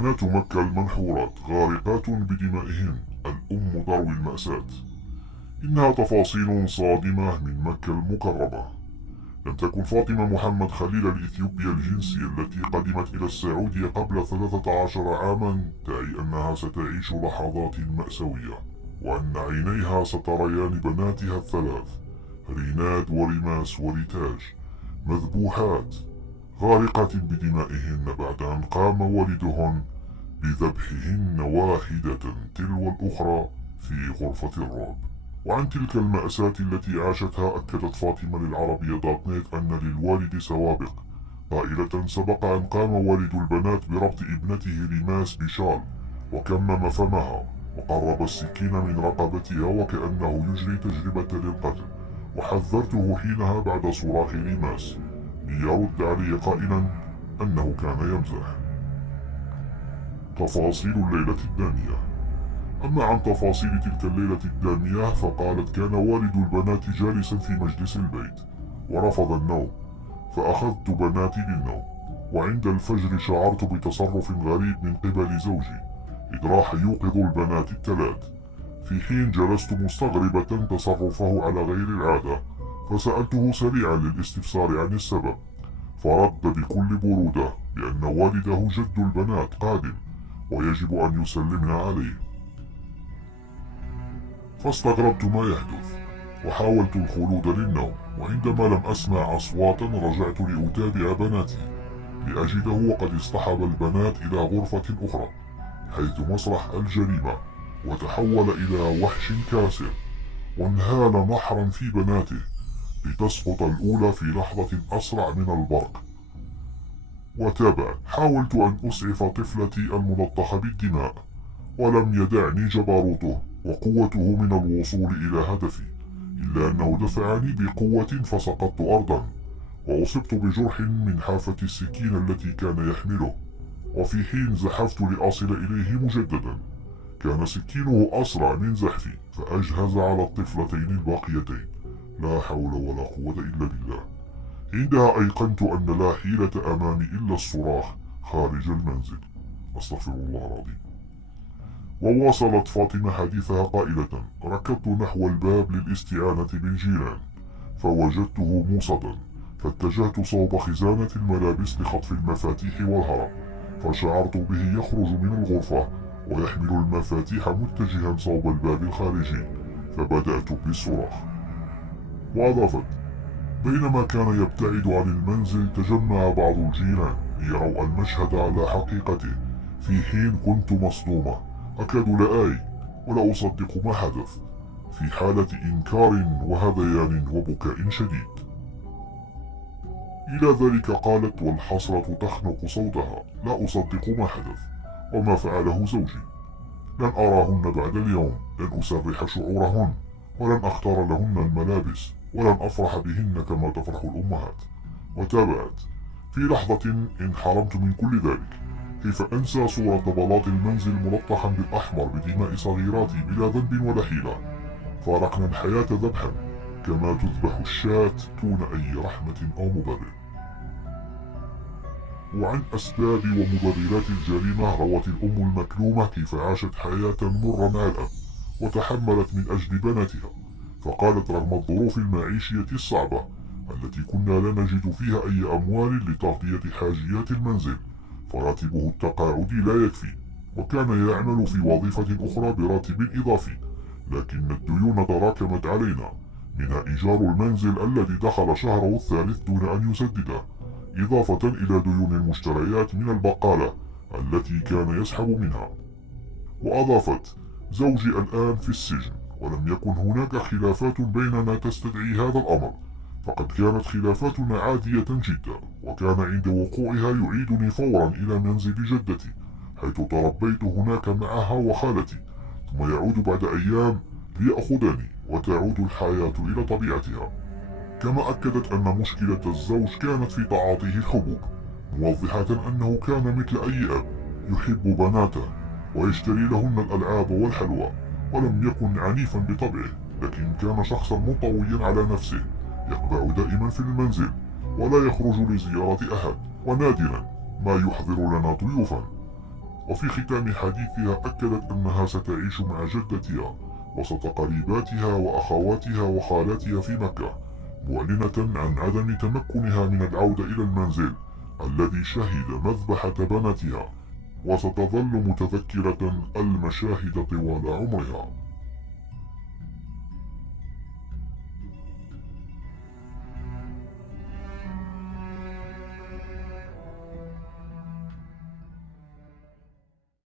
بنات مكة المنحورات غارقات بدمائهن، الأم تروي المأساة. إنها تفاصيل صادمة من مكة المكرمة. لم تكن فاطمة محمد خليل الإثيوبية الجنسي التي قدمت إلى السعودية قبل 13 عاما تعي أنها ستعيش لحظات مأساوية، وأن عينيها ستريان بناتها الثلاث ريناد وريماس وريتاج مذبوحات غارقات بدمائهن بعد أن قام والدهن بذبحهن واحدة تلو الأخرى في غرفة الرعب. وعن تلك المأساة التي عاشتها أكدت فاطمة للعربية دوت نت أن للوالد سوابق، قائلة: سبق أن قام والد البنات بربط ابنته ريماس بشال وكمم فمها وقرب السكين من رقبتها وكأنه يجري تجربة للقتل، وحذرته حينها بعد صراخ ريماس ليرد علي قائلا أنه كان يمزح. تفاصيل الليلة الدامية. أما عن تفاصيل تلك الليلة الدامية فقالت: كان والد البنات جالسا في مجلس البيت ورفض النوم، فأخذت بناتي للنوم، وعند الفجر شعرت بتصرف غريب من قبل زوجي إذ راح يوقظ البنات الثلاث، في حين جلست مستغربة تصرفه على غير العادة، فسألته سريعا للاستفسار عن السبب، فرد بكل برودة بأن والده جد البنات قادم ويجب أن يسلمنا عليه. فاستغربت ما يحدث وحاولت الخلود للنوم، وعندما لم أسمع أصواتا رجعت لأتابع بناتي لأجده وقد اصطحب البنات إلى غرفة أخرى حيث مسرح الجريمة، وتحول إلى وحش كاسر وانهال نحرا في بناته لتسقط الأولى في لحظة أسرع من البرق. وتابع: حاولت أن أسعف طفلتي الملطخة بالدماء، ولم يدعني جبروته وقوته من الوصول إلى هدفي، إلا أنه دفعني بقوة فسقطت أرضا، وأصبت بجرح من حافة السكين التي كان يحمله، وفي حين زحفت لأصل إليه مجددا كان سكينه أسرع من زحفي فأجهز على الطفلتين الباقيتين. لا حول ولا قوة إلا بالله. عندها أيقنت أن لا حيلة أمامي إلا الصراخ خارج المنزل. أستغفر الله العظيم. وواصلت فاطمة حديثها قائلة: ركضت نحو الباب للاستعانة بالجيران فوجدته موصدا، فاتجهت صوب خزانة الملابس لخطف المفاتيح والهرب، فشعرت به يخرج من الغرفة ويحمل المفاتيح متجها صوب الباب الخارجي، فبدأت بالصراخ. وأضافت: بينما كان يبتعد عن المنزل تجمع بعض الجيران ليروا المشهد على حقيقته، في حين كنت مصدومة أكاد لا آي ولا أصدق ما حدث، في حالة إنكار وهذيان وبكاء شديد. إلى ذلك قالت والحسرة تخنق صوتها: لا أصدق ما حدث وما فعله زوجي، لن أراهن بعد اليوم، لن أسرح شعورهن، ولن أختار لهن الملابس، ولن أفرح بهن كما تفرح الأمهات. وتابعت: في لحظة انحرمت من كل ذلك، كيف أنسى صورة بلاط المنزل ملطخا بالأحمر بدماء صغيراتي بلا ذنب ولا حيلة، فارقنا الحياة ذبحا كما تذبح الشاة دون أي رحمة أو مبرر. وعن أسباب ومبررات الجريمة روت الأم المكلومة كيف عاشت حياة مرة مع الأب وتحملت من أجل بناتها، فقالت: رغم الظروف المعيشية الصعبة التي كنا لا نجد فيها أي أموال لتغطية حاجيات المنزل، فراتبه التقاعدي لا يكفي، وكان يعمل في وظيفة أخرى براتب إضافي، لكن الديون تراكمت علينا، منها إيجار المنزل الذي دخل شهره الثالث دون أن يسدده، إضافة إلى ديون المشتريات من البقالة التي كان يسحب منها. وأضافت: زوجي الآن في السجن، ولم يكن هناك خلافات بيننا تستدعي هذا الأمر، فقد كانت خلافاتنا عادية جدا، وكان عند وقوعها يعيدني فورا إلى منزل جدتي حيث تربيت هناك معها وخالتي، ثم يعود بعد أيام ليأخذني وتعود الحياة إلى طبيعتها. كما أكدت أن مشكلة الزوج كانت في تعاطيه الحبوب، موضحة أنه كان مثل أي أب يحب بناته ويشتري لهن الألعاب والحلوى، ولم يكن عنيفا بطبعه، لكن كان شخصا منطويا على نفسه، يقبع دائما في المنزل ولا يخرج لزيارة أحد، ونادرا ما يحضر لنا ضيوفا. وفي ختام حديثها أكدت أنها ستعيش مع جدتها وسط قريباتها وأخواتها وخالاتها في مكة، معلنة عن عدم تمكنها من العودة إلى المنزل الذي شهد مذبحة بناتها، وستظل متذكرة المشاهد طوال عمرها.